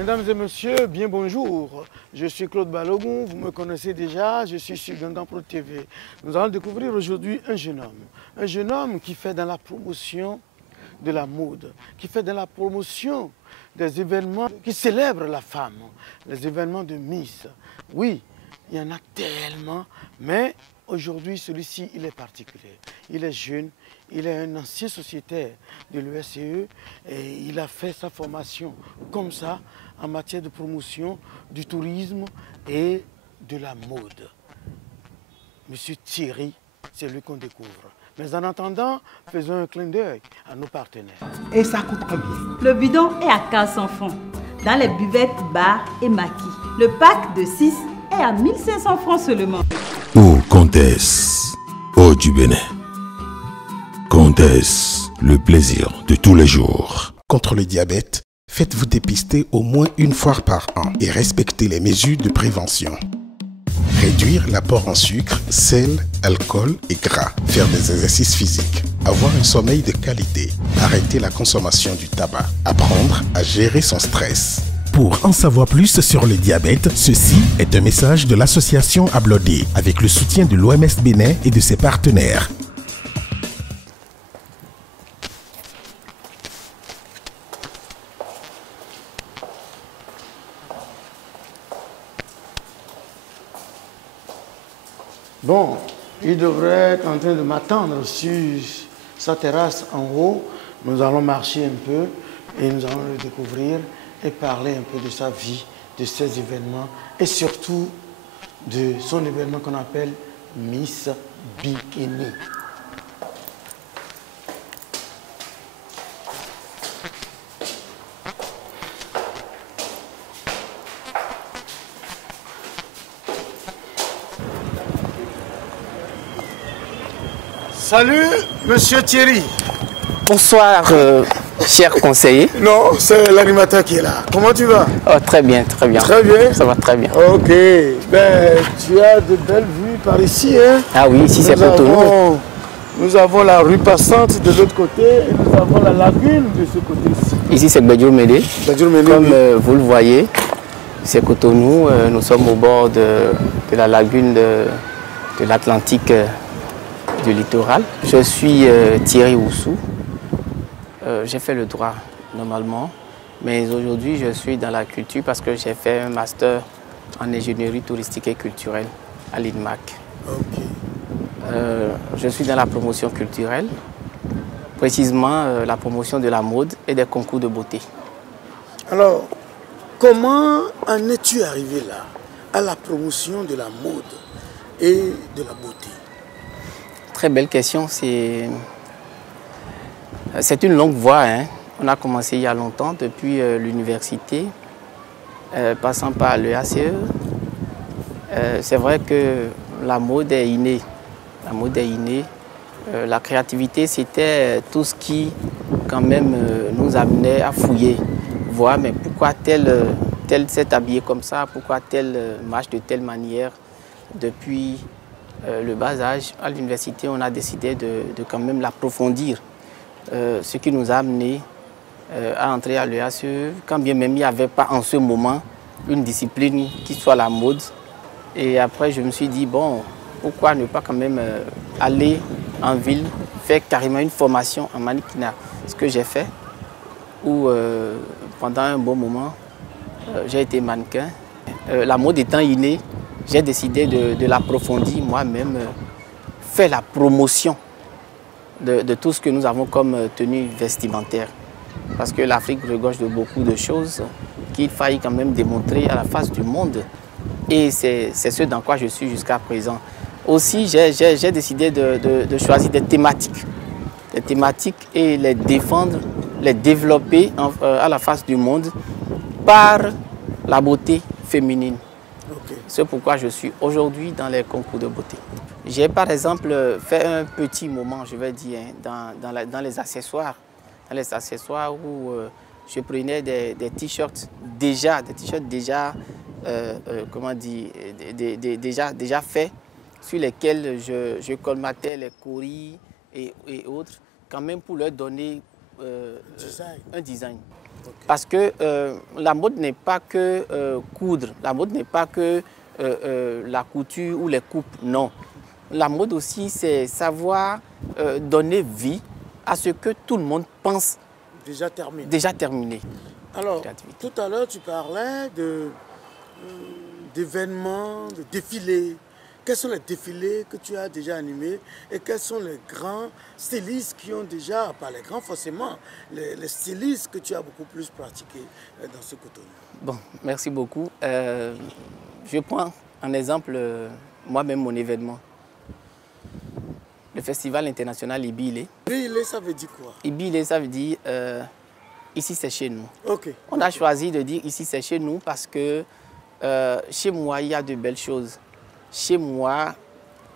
Mesdames et messieurs, bien bonjour. Je suis Claude Balogun, vous me connaissez déjà, je suis sur Gangan Pro TV. Nous allons découvrir aujourd'hui un jeune homme qui fait dans la promotion de la mode, qui fait dans la promotion des événements qui célèbrent la femme, les événements de Miss. Oui, il y en a tellement, mais aujourd'hui, celui-ci, il est particulier. Il est jeune, il est un ancien sociétaire de l'USCE et il a fait sa formation comme ça en matière de promotion du tourisme et de la mode. Monsieur Thierry, c'est lui qu'on découvre. Mais en attendant, faisons un clin d'œil à nos partenaires. Et ça coûte combien? Le bidon est à 400 francs dans les buvettes, bars et maquis. Le pack de 6 est à 1500 francs seulement. Oh, Comtesse, oh du Bénin. Comtesse, le plaisir de tous les jours. Contre le diabète, faites-vous dépister au moins une fois par an et respectez les mesures de prévention. Réduire l'apport en sucre, sel, alcool et gras. Faire des exercices physiques. Avoir un sommeil de qualité. Arrêter la consommation du tabac. Apprendre à gérer son stress. Pour en savoir plus sur le diabète, ceci est un message de l'association Ablodé avec le soutien de l'OMS Bénin et de ses partenaires. Bon, il devrait être en train de m'attendre sur sa terrasse en haut. Nous allons marcher un peu et nous allons le découvrir et parler un peu de sa vie, de ses événements et surtout de son événement qu'on appelle Miss Bikini. Salut, monsieur Thierry. Bonsoir, cher conseiller. Non, c'est l'animateur qui est là. Comment tu vas? Oh, très bien, très bien. Très bien. Ça va très bien. Ok. Ben, tu as de belles vues par ici, hein? Ah oui, ici c'est Cotonou. Nous avons la rue passante de l'autre côté et nous avons la lagune de ce côté-ci. Ici c'est Badjour Médé. Comme vous le voyez, c'est Cotonou. Nous sommes au bord de la lagune de l'Atlantique. Du littoral. Je suis Thierry Oussou. J'ai fait le droit normalement, mais aujourd'hui je suis dans la culture parce que j'ai fait un master en ingénierie touristique et culturelle à l'INMAC. Okay. Je suis dans la promotion culturelle, précisément la promotion de la mode et des concours de beauté. Alors, comment en es-tu arrivé là, à la promotion de la mode et de la beauté? Très belle question, c'est une longue voie. Hein. On a commencé il y a longtemps, depuis l'université, passant par l'EACE. C'est vrai que la mode est innée. La mode est innée. La créativité, c'était tout ce qui, quand même, nous amenait à fouiller, voir, mais pourquoi tel s'est habillé comme ça, pourquoi tel marche de telle manière. Depuis le bas âge, à l'université, on a décidé de quand même l'approfondir. Ce qui nous a amené à entrer à l'EACE, quand bien même il n'y avait pas en ce moment une discipline qui soit la mode. Et après, je me suis dit, bon, pourquoi ne pas quand même aller en ville, faire carrément une formation en mannequinat. Ce que j'ai fait, où pendant un bon moment, j'ai été mannequin. La mode étant innée, j'ai décidé de l'approfondir moi-même, faire la promotion de tout ce que nous avons comme tenue vestimentaire. Parce que l'Afrique regorge de beaucoup de choses qu'il faille quand même démontrer à la face du monde. Et c'est ce dans quoi je suis jusqu'à présent. Aussi, j'ai décidé de choisir des thématiques et les défendre, les développer à la face du monde par la beauté féminine. C'est pourquoi je suis aujourd'hui dans les concours de beauté. J'ai par exemple fait un petit moment, je vais dire, dans les accessoires. Dans les accessoires où je prenais des t-shirts déjà, comment dire, déjà faits, sur lesquels je colmatais les coris et autres, quand même pour leur donner un design. Parce que la mode n'est pas que coudre, la mode n'est pas que la couture ou les coupes, non. La mode aussi, c'est savoir donner vie à ce que tout le monde pense déjà terminé. Alors, tout à l'heure, tu parlais d'événements, de défilés. Quels sont les défilés que tu as déjà animés et quels sont les grands stylistes qui ont déjà, pas les grands forcément, les stylistes que tu as beaucoup plus pratiqués dans ce coton? Bon, merci beaucoup. Je prends en exemple moi-même mon événement. Le Festival international Ibi-Ilé. Ibi-Ilé, ça veut dire quoi? Ibi-Ilé, ça veut dire ici c'est chez nous. Okay. On a choisi de dire ici c'est chez nous parce que chez moi il y a de belles choses. Chez moi,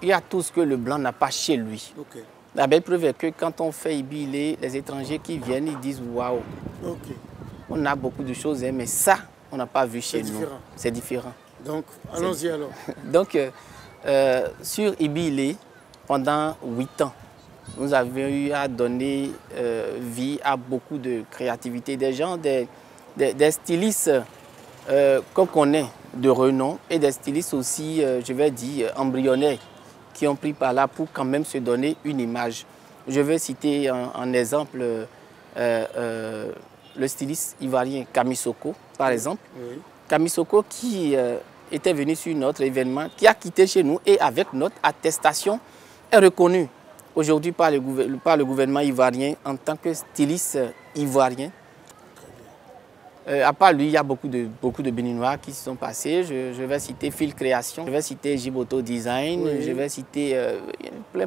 il y a tout ce que le blanc n'a pas chez lui. Okay. La belle preuve est que quand on fait Ibi-Ilé, les étrangers qui viennent, ils disent waouh. Okay. On a beaucoup de choses, hein, mais ça, on n'a pas vu chez nous. C'est différent. Donc, allons-y alors. Donc, sur Ibi-Ilé, pendant 8 ans, nous avions eu à donner vie à beaucoup de créativité, des gens, des stylistes qu'on connaît de renom et des stylistes aussi, je vais dire, embryonnaires qui ont pris par là pour quand même se donner une image. Je vais citer en exemple le styliste ivoirien Kamisoko, par exemple. Oui. Kamisoko qui était venu sur notre événement, qui a quitté chez nous et avec notre attestation est reconnu aujourd'hui par le gouvernement ivoirien en tant que styliste ivoirien. À part lui, il y a beaucoup de Béninois qui se sont passés. Je vais citer Phil Création, je vais citer Jiboto Design, oui. Je vais citer plein.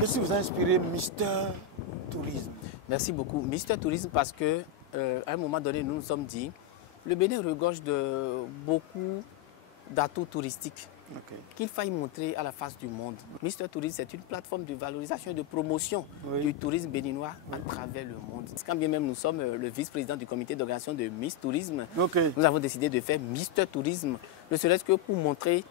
Qu'est-ce qui vous a inspiré Mister Tourisme? Merci beaucoup. Mister Tourisme parce qu'à un moment donné, nous nous sommes dit, le Bénin regorge de beaucoup d'atouts touristiques qu'il faille montrer à la face du monde. Mister Tourisme, c'est une plateforme de valorisation et de promotion du tourisme béninois à travers le monde. Quand bien même nous sommes le vice-président du comité d'organisation de Miss Tourisme, nous avons décidé de faire Mister Tourisme, ne serait-ce que pour montrer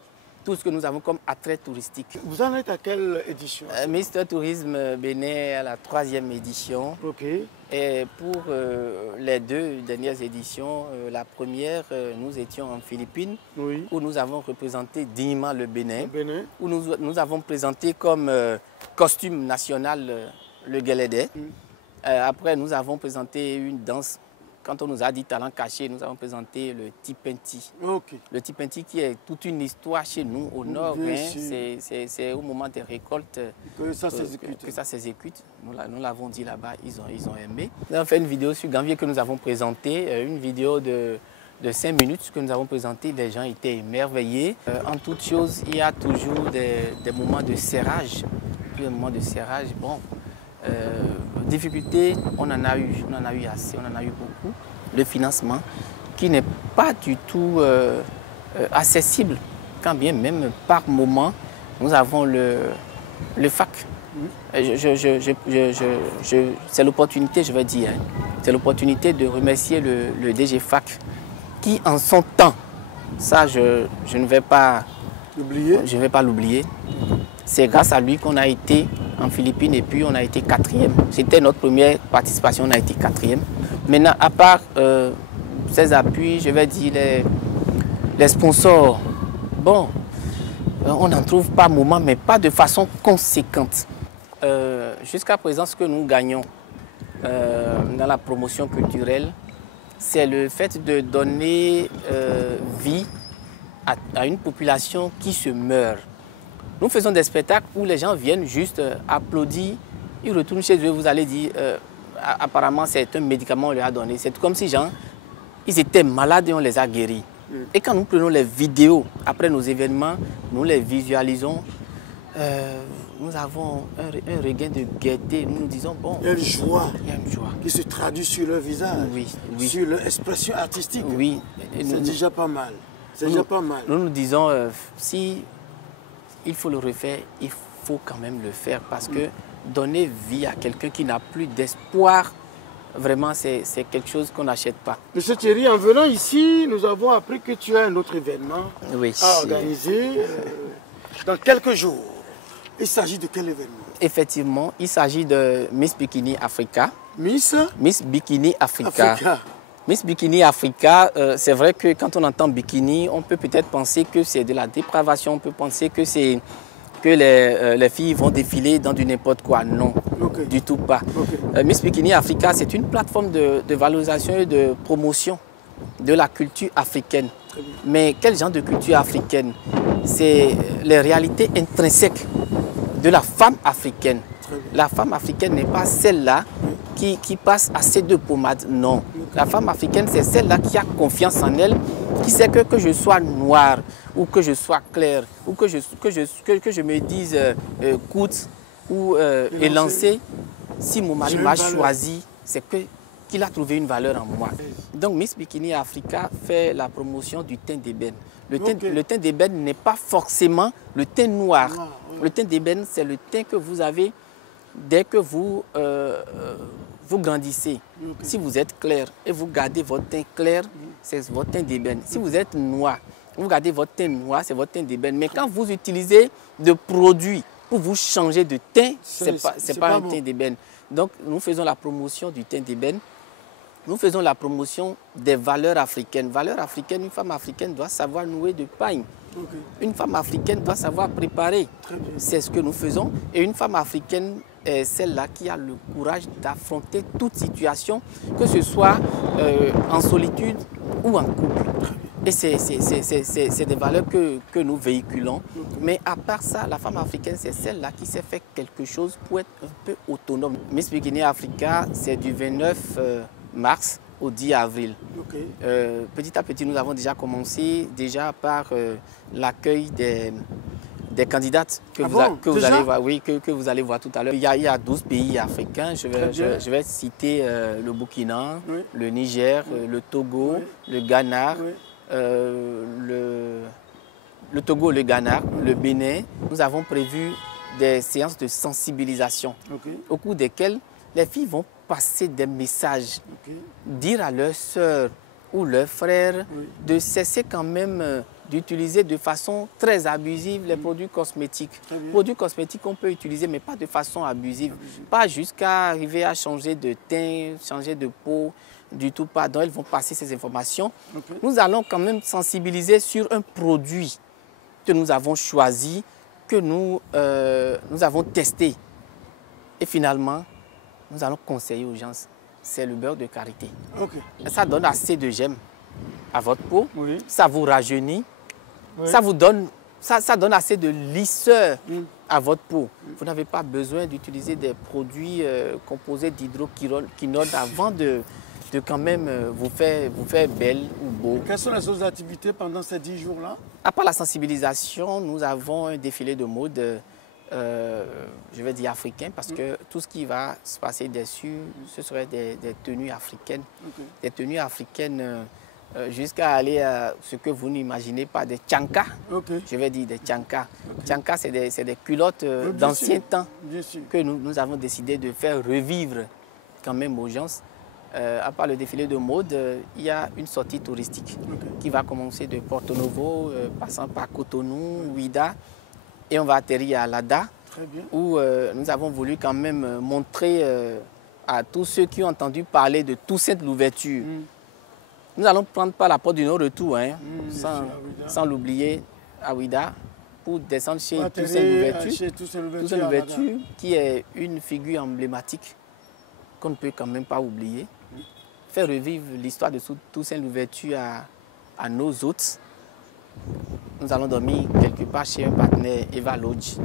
tout ce que nous avons comme attrait touristique. Vous en êtes à quelle édition? Mister Tourisme Bénin à la 3e édition. Et pour les 2 dernières éditions, la première, nous étions en Philippines, où nous avons représenté dignement le Bénin, où nous avons présenté comme costume national le Guélédé. Après, nous avons présenté une danse. Quand on nous a dit talent caché, nous avons présenté le Tipenti. Le Tipenti qui est toute une histoire chez nous au nord. C'est au moment des récoltes que ça s'exécute. Nous l'avons dit là-bas, ils ont aimé. Nous avons fait une vidéo sur Gambier que nous avons présentée, une vidéo de 5 minutes que nous avons présentée. Les gens étaient émerveillés. En toute chose, il y a toujours des moments de serrage. Des moments de serrage, bon. Difficultés, on en a eu assez, on en a eu beaucoup. Le financement qui n'est pas du tout accessible, quand bien même par moment, nous avons le FAC. C'est l'opportunité, je vais dire, c'est l'opportunité de remercier le DG FAC qui en son temps, ça je ne vais pas l'oublier. C'est grâce à lui qu'on a été en Philippines et puis on a été 4e. C'était notre première participation, on a été 4e. Maintenant, à part ces appuis, je vais dire les sponsors, bon, on n'en trouve pas moment, mais pas de façon conséquente. Jusqu'à présent, ce que nous gagnons dans la promotion culturelle, c'est le fait de donner vie à une population qui se meurt. Nous faisons des spectacles où les gens viennent juste applaudir, ils retournent chez eux, vous allez dire, apparemment c'est un médicament qu'on leur a donné. C'est comme si ils étaient malades et on les a guéris. Et quand nous prenons les vidéos après nos événements, nous les visualisons, nous avons un regain de gaieté, nous nous disons, bon... Il y a une joie, qui se traduit sur leur visage, sur leur expression artistique. Oui. C'est déjà pas mal. C'est déjà pas mal. Nous nous disons, si il faut le refaire, il faut quand même le faire parce que donner vie à quelqu'un qui n'a plus d'espoir, vraiment, c'est quelque chose qu'on n'achète pas. Monsieur Thierry, en venant ici, nous avons appris que tu as un autre événement à organiser dans quelques jours. Il s'agit de quel événement? Effectivement, il s'agit de Miss Bikini Africa. Miss Bikini Africa. Miss Bikini Africa, c'est vrai que quand on entend bikini, on peut peut-être penser que c'est de la dépravation, on peut penser que c'est que les filles vont défiler dans du n'importe quoi. Non, du tout pas. Miss Bikini Africa, c'est une plateforme de valorisation et de promotion de la culture africaine. Mais quel genre de culture africaine? C'est les réalités intrinsèques de la femme africaine. La femme africaine n'est pas celle-là qui passe assez de pommade, non. La femme africaine, c'est celle-là qui a confiance en elle, qui sait que je sois noire, ou que je sois claire, ou que je me dise courte ou élancée. Si mon mari m'a choisi, c'est qu'il a trouvé une valeur en moi. Donc Miss Bikini Africa fait la promotion du teint d'ébène. Le teint d'ébène n'est pas forcément le teint noir. Le teint d'ébène, c'est le teint que vous avez dès que vous grandissez. Si vous êtes clair et vous gardez votre teint clair, c'est votre teint d'ébène. Si vous êtes noir, vous gardez votre teint noir, c'est votre teint d'ébène. Mais quand vous utilisez de produits pour vous changer de teint, ce n'est pas un teint d'ébène. Donc nous faisons la promotion du teint d'ébène. Nous faisons la promotion des valeurs africaines. Valeurs africaines, une femme africaine doit savoir nouer de paille. Une femme africaine doit savoir préparer. C'est ce que nous faisons. Et une femme africaine est celle-là qui a le courage d'affronter toute situation, que ce soit en solitude ou en couple. Et c'est des valeurs que nous véhiculons. Mais à part ça, la femme africaine, c'est celle-là qui sait faire quelque chose pour être un peu autonome. Miss Bikini Africa, c'est du 29 mars au 10 avril. Petit à petit, nous avons déjà commencé par l'accueil des candidates que vous allez voir tout à l'heure. Il y a 12 pays africains. Je vais citer le Burkina, le Niger, le Togo, le Ghana, le Togo, le Ghana, le Bénin. Nous avons prévu des séances de sensibilisation au cours desquelles les filles vont passer des messages, dire à leurs sœurs ou leurs frères de cesser quand même d'utiliser de façon très abusive les produits cosmétiques. Produits cosmétiques qu'on peut utiliser, mais pas de façon abusive. Pas jusqu'à arriver à changer de teint, changer de peau, du tout pas. Donc elles vont passer ces informations. Nous allons quand même sensibiliser sur un produit que nous avons choisi, que nous avons testé. Et finalement, nous allons conseiller aux gens, c'est le beurre de karité. Ça donne assez de gemmes à votre peau, ça vous rajeunit, ça donne assez de lisseur à votre peau. Vous n'avez pas besoin d'utiliser des produits composés d'hydroquinone avant de quand même vous faire belle ou beau. Quelles sont les autres activités pendant ces 10 jours-là? À part la sensibilisation, nous avons un défilé de mode, je vais dire africain, parce que tout ce qui va se passer dessus, ce serait des tenues africaines. Des tenues africaines jusqu'à aller à ce que vous n'imaginez pas, des tchankas. Je vais dire des tchankas. Tchankas, c'est des culottes d'anciens temps que nous avons décidé de faire revivre quand même aux gens. À part le défilé de mode, il y a une sortie touristique qui va commencer de Porto Novo, passant par Cotonou, Ouida, et on va atterrir à Lada, où nous avons voulu quand même montrer à tous ceux qui ont entendu parler de Toussaint l'ouverture. Nous allons prendre par la porte du non-retour, sans l'oublier, à Ouida, pour descendre chez Toussaint l'ouverture, qui est une figure emblématique qu'on ne peut quand même pas oublier. Faire revivre l'histoire de Toussaint l'ouverture à nos hôtes. Nous allons dormir quelque part chez un partenaire, Eva Lodge.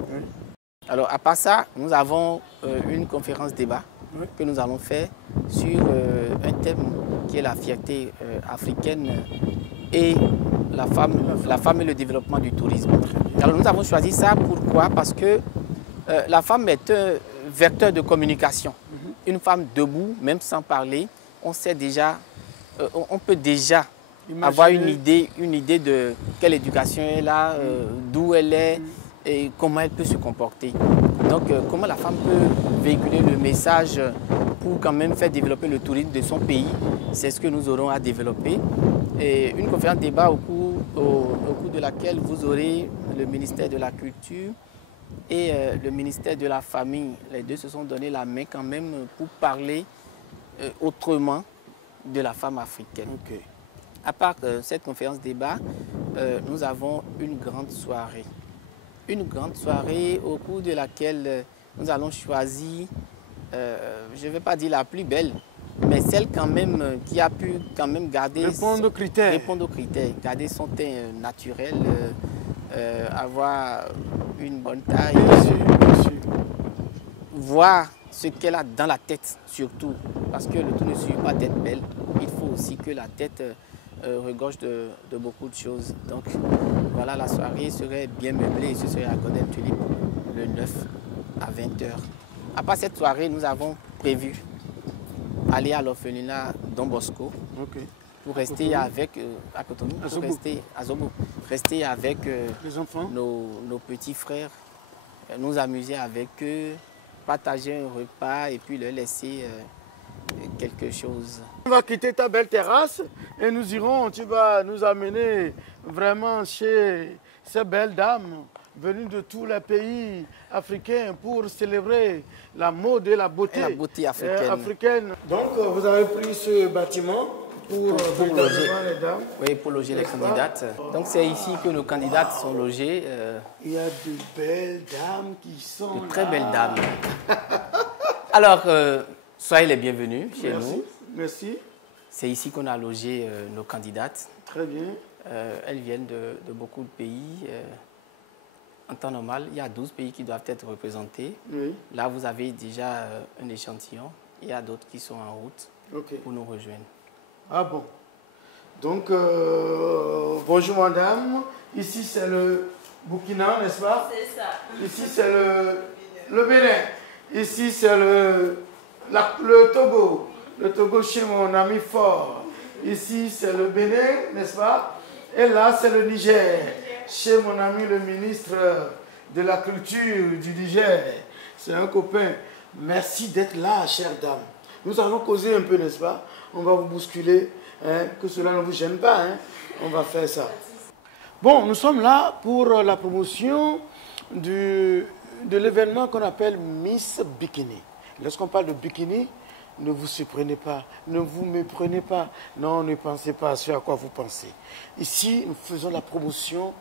Alors, à part ça, nous avons une conférence débat que nous allons faire sur un thème qui est la fierté africaine et la femme et le développement du tourisme. Alors, nous avons choisi ça, pourquoi? Parce que la femme est un vecteur de communication. Une femme debout, même sans parler, on sait déjà, on peut déjà avoir une idée de quelle éducation elle a, d'où elle est et comment elle peut se comporter. Donc, comment la femme peut véhiculer le message pour quand même faire développer le tourisme de son pays, c'est ce que nous aurons à développer. Et une conférence débat au cours de laquelle vous aurez le ministère de la Culture et le ministère de la Famille. Les deux se sont donné la main quand même pour parler autrement de la femme africaine. Ok. À part cette conférence débat, nous avons une grande soirée. Une grande soirée au cours de laquelle nous allons choisir, je ne vais pas dire la plus belle, mais celle quand même qui a pu quand même garder... Répondre aux critères. Répondre aux critères, garder son teint naturel, avoir une bonne taille, Bien sûr, bien sûr. voir ce qu'elle a dans la tête surtout, parce que le tout ne suffit pas d'être belle, il faut aussi que la tête regorge de beaucoup de choses. Donc voilà, la soirée serait bien meublée, ce serait à Golden Tulip le 9 à 20h. À part cette soirée, nous avons prévu aller à l'orphelinat Don Bosco pour rester avec, à Cotonou, pour rester à Zobo, rester avec les enfants, nos petits frères, nous amuser avec eux, partager un repas et puis leur laisser quelque chose. On va quitter ta belle terrasse et nous irons, tu vas nous amener vraiment chez ces belles dames venues de tous les pays africains pour célébrer la mode et la beauté, africaine. Donc vous avez pris ce bâtiment pour loger les dames. Oui, pour loger les candidates. Donc c'est ici que nos candidates sont logées. Il y a de belles dames qui sont de très belles dames. Alors, soyez les bienvenus chez nous. Merci. C'est ici qu'on a logé nos candidates. Très bien. Elles viennent de beaucoup de pays. En temps normal, il y a 12 pays qui doivent être représentés. Oui. Là, vous avez déjà un échantillon. Il y a d'autres qui sont en route pour nous rejoindre. Ah bon. Donc, bonjour madame. Ici, c'est le Burkina, n'est-ce pas? C'est ça. Ici, c'est le Bénin. Ici, c'est le Togo. Le Togo chez mon ami Fort. Ici, c'est le Bénin, n'est-ce pas? Et là, c'est le Niger. Chez mon ami le ministre de la Culture du Niger. C'est un copain. Merci d'être là, chère dame. Nous allons causer un peu, n'est-ce pas? On va vous bousculer, hein, que cela ne vous gêne pas. Hein. On va faire ça. Bon, nous sommes là pour la promotion de l'événement qu'on appelle Miss Bikini. Lorsqu'on parle de bikini, ne vous surprenez pas, ne vous méprenez pas. Non, ne pensez pas à ce à quoi vous pensez. Ici, nous faisons la promotion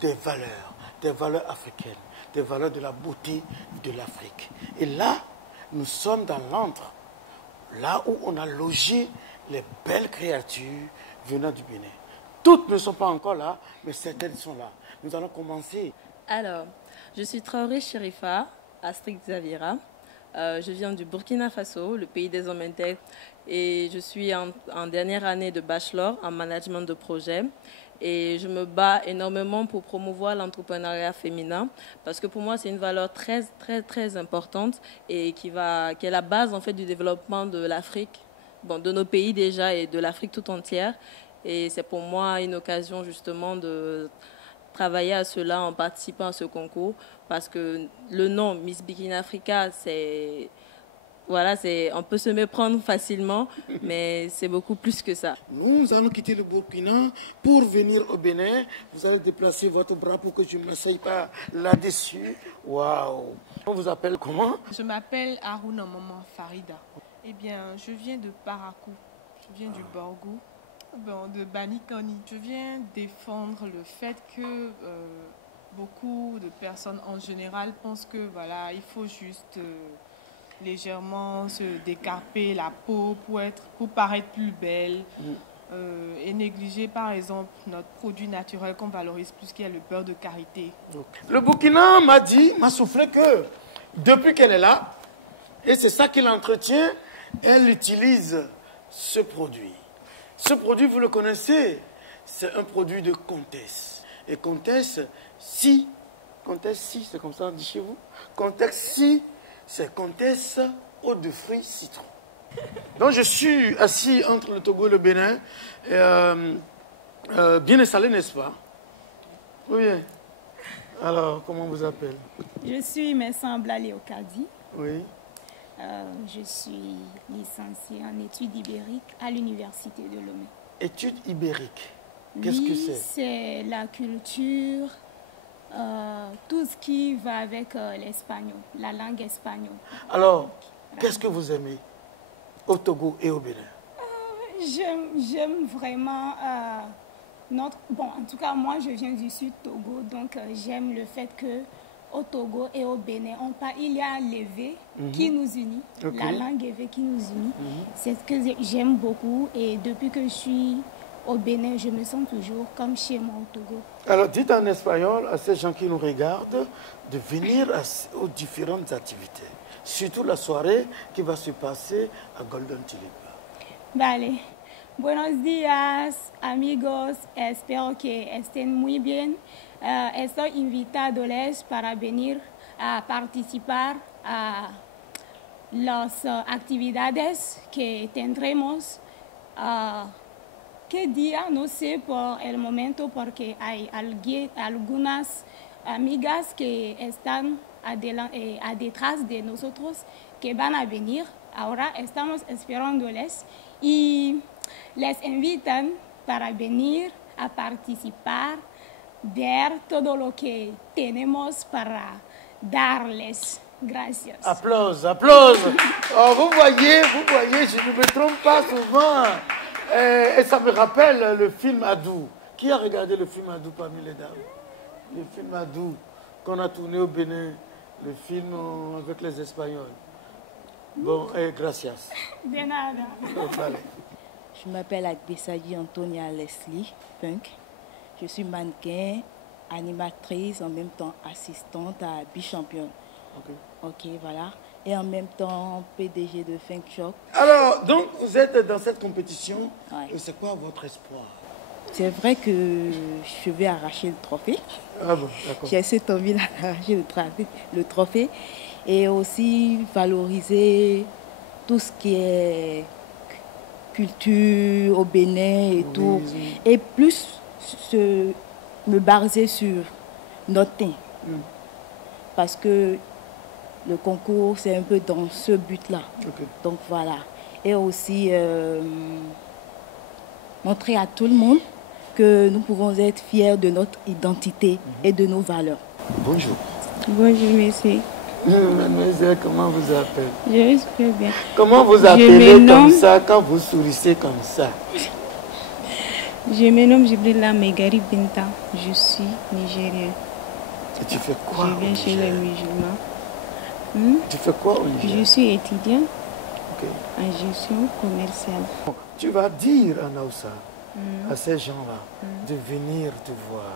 des valeurs africaines, des valeurs de la beauté de l'Afrique. Et là, nous sommes dans l'antre, là où on a logé les belles créatures venant du Bénin. Toutes ne sont pas encore là, mais certaines sont là. Nous allons commencer. Alors, je suis Traoré Chérifa, Astrid Xaviera. Je viens du Burkina Faso, le pays des hommes intègres, et je suis en dernière année de bachelor en management de projet. Et je me bats énormément pour promouvoir l'entrepreneuriat féminin, parce que pour moi, c'est une valeur très, très, très importante et qui est la base en fait du développement de l'Afrique, bon, de nos pays déjà et de l'Afrique tout entière. Et c'est pour moi une occasion justement de travailler à cela en participant à ce concours, parce que le nom Miss Bikini Africa, on peut se méprendre facilement, mais c'est beaucoup plus que ça. Nous allons quitter le Burkina pour venir au Bénin. Vous allez déplacer votre bras pour que je ne m'essaye pas là-dessus. Waouh! On vous appelle comment? Je m'appelle Haruna Maman Farida. Eh bien, je viens de Parakou. Je viens du Borgou, de Banikani. Je viens défendre le fait que beaucoup de personnes en général pensent que voilà, il faut juste légèrement se décarper la peau pour paraître plus belle et négliger par exemple notre produit naturel qu'on valorise plus, qui est le beurre de karité. Le Burkina m'a soufflé que depuis qu'elle est là, et c'est ça qu'il entretient, elle utilise ce produit. Ce produit, vous le connaissez, c'est un produit de Comtesse. Et Comtesse, si, c'est comme ça on dit chez vous, Comtesse, si, c'est Comtesse eau de fruits citron. Donc je suis assis entre le Togo et le Bénin, bien installé, n'est-ce pas? Oui. Alors, comment on vous appelle? Je suis Messan Blaleokadi. Oui. Je suis licenciée en études ibériques à l'université de Lomé. Études ibériques, qu'est-ce que c'est? C'est la culture, tout ce qui va avec l'espagnol, la langue espagnole. Alors, qu'est-ce que vous aimez au Togo et au Bénin? J'aime vraiment Bon, en tout cas, moi, je viens du sud Togo, donc j'aime le fait que au Togo et au Bénin, il y a l'évé qui nous unit, la langue évé qui nous unit. C'est ce que j'aime beaucoup et depuis que je suis au Bénin, je me sens toujours comme chez moi au Togo. Alors, dites en espagnol à ces gens qui nous regardent de venir aux différentes activités, surtout la soirée qui va se passer à Golden Tulip. Vale. Buenos días, amigos. Espero que estén muy bien. Estoy invitándoles para venir a participar a las actividades que tendremos. ¿Qué día? No sé por el momento porque hay algunas amigas que están detrás de nosotros que van a venir. Ahora estamos esperándoles y les invitan para venir a participar, ver todo lo que tenemos para darles. Gracias. Applause, applause. Oh, vous voyez, je ne me trompe pas souvent. Et ça me rappelle le film Adou. Qui a regardé le film Adou parmi les dames? Le film Adou qu'on a tourné au Bénin, le film avec les Espagnols. Bon, et gracias. De nada. Vale. Je m'appelle Agbesadi Antonia Leslie Punk. Je suis mannequin, animatrice, en même temps assistante à Bichampion. Ok, voilà. Et en même temps PDG de Funk Shop. Alors, donc vous êtes dans cette compétition. Ouais. C'est quoi votre espoir? C'est vrai que je vais arracher le trophée. Ah bon, d'accord. J'ai cette envie d'arracher le trophée. Et aussi valoriser tout ce qui est culture au Bénin et tout. Et plus me baser sur notre teint. Parce que le concours, c'est un peu dans ce but-là. Donc voilà. Et aussi montrer à tout le monde que nous pouvons être fiers de notre identité et de nos valeurs. Bonjour. Bonjour, monsieur. Mademoiselle, comment vous appelez? Je vais bien. Comment vous appelez comme ça quand vous sourissez comme ça? Je me nomme Jibrila Megari Binta. Je suis nigérien. Et tu fais quoi? Je viens chez les musulmans. Tu fais quoi au Niger? Je suis étudiant en gestion commerciale. Tu vas dire à Naoussa, à ces gens-là, de venir te voir.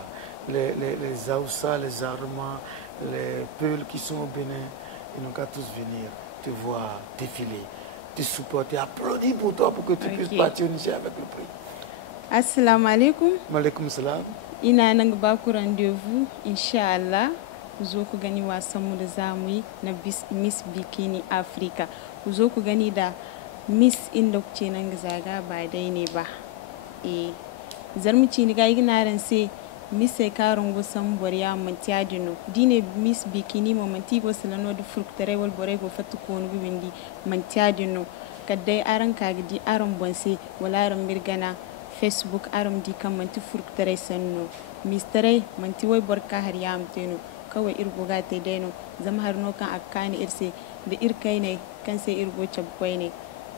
Les Aoussa, les Armands, les Peuls qui sont au Bénin, ils n'ont qu'à tous venir te voir défiler, te supporter, applaudir pour toi pour que tu puisses partir au Niger avec le prix. Assalamu alaikum. Malaikum salam. Ina nan ba ku rendez-vous, Inch'Allah. Ku zo ku gani wasanmu da za mu yi na Miss Bikini Africa. Ku zo ku gani da Miss inda kuke nan zaga ba dai ne ba. Zarmuci ni ga ignaran sai Miss Karon go Samboria Mantiadino. Dine Miss Bikini mo mantigo selano de fructere wal bore go fatu ko no bindi Mantiadino. Kadai aran kagdi aran bonse wala aran mirgana Facebook aram di kan manti fructere sanno. Mistere manti way borka har yamteno. Kawai irgo gate deno zama har no kan akkani irse da irkai ne kan sai irgo chabkwai ne.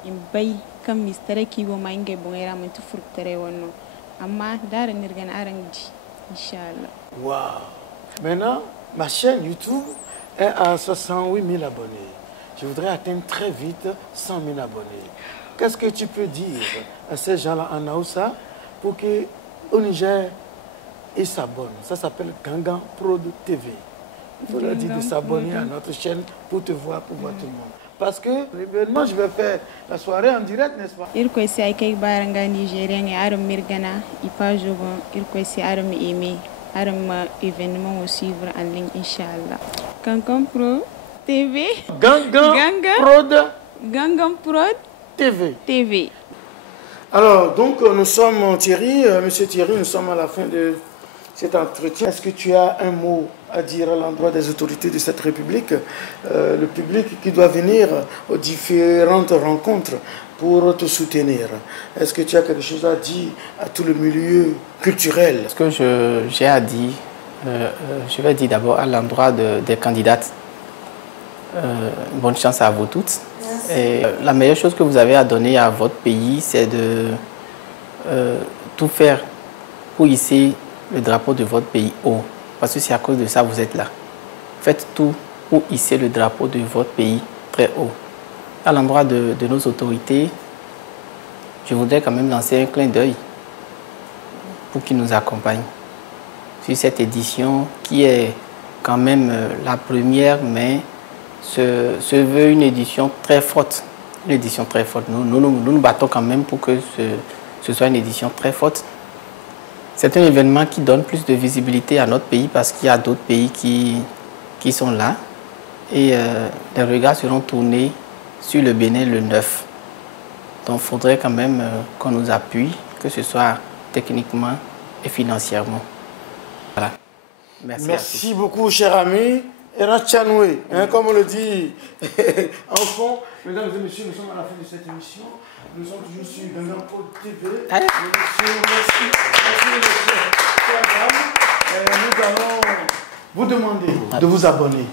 In bai kan mistere kiwo mainge bongera manti fructere wonno. Amma dara nirgana aran di. Inch'Allah. Waouh! Maintenant, ma chaîne YouTube est à 68 000 abonnés. Je voudrais atteindre très vite 100 000 abonnés. Qu'est-ce que tu peux dire à ces gens-là en Naoussa pour qu'au Niger, ils s'abonnent? Ça s'appelle Gangan Prod TV. Il faut leur dire de s'abonner à notre chaîne pour te voir, pour voir tout le monde. Parce que l'événement, je vais faire la soirée en direct, n'est-ce pas? Il faut essayer de baranga nigérien et aram mirgana, il pas jouer, il faut essayer aram aimer, aram événement au suivre en ligne, Inch'Allah. Gangan Pro TV. Gangan Prod TV. Alors, donc, nous sommes Thierry, monsieur Thierry, nous sommes à la fin de cet entretien. Est-ce que tu as un mot à dire à l'endroit des autorités de cette République, le public qui doit venir aux différentes rencontres pour te soutenir? Est-ce que tu as quelque chose à dire à tout le milieu culturel? Ce que j'ai à dire, je vais dire d'abord à l'endroit des candidates. Bonne chance à vous toutes. Et la meilleure chose que vous avez à donner à votre pays, c'est de tout faire pour hisser le drapeau de votre pays haut. Parce que c'est à cause de ça que vous êtes là. Faites tout pour hisser le drapeau de votre pays très haut. À l'endroit de nos autorités, je voudrais quand même lancer un clin d'œil pour qu'ils nous accompagnent sur cette édition qui est quand même la première, mais se veut une édition très forte. Une édition très forte. Nous nous battons quand même pour que ce soit une édition très forte. C'est un événement qui donne plus de visibilité à notre pays parce qu'il y a d'autres pays qui sont là. Et les regards seront tournés sur le Bénin le 9. Donc il faudrait quand même qu'on nous appuie, que ce soit techniquement et financièrement. Voilà. Merci beaucoup, cher ami. Eratchanoué, comme on le dit en fond. Mesdames et messieurs, nous sommes à la fin de cette émission. Nous sommes toujours sur Gangan Prod TV. Merci, nous allons vous demander de vous abonner.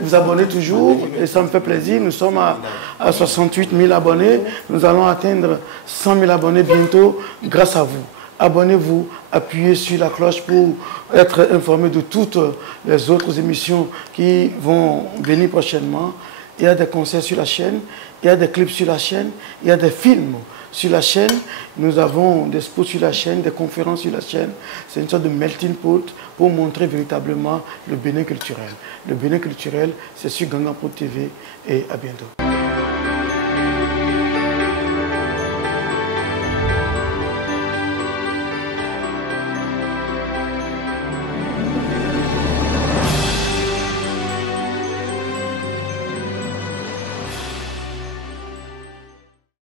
Vous abonnez toujours et ça me fait plaisir. Nous sommes à 68 000 abonnés. Nous allons atteindre 100 000 abonnés bientôt grâce à vous. Abonnez-vous, appuyez sur la cloche pour être informé de toutes les autres émissions qui vont venir prochainement. Il y a des concerts sur la chaîne, il y a des clips sur la chaîne, il y a des films sur la chaîne. Nous avons des spots sur la chaîne, des conférences sur la chaîne. C'est une sorte de melting pot pour montrer véritablement le Bénin culturel. Le Bénin culturel, c'est sur Gangan Prod TV et à bientôt.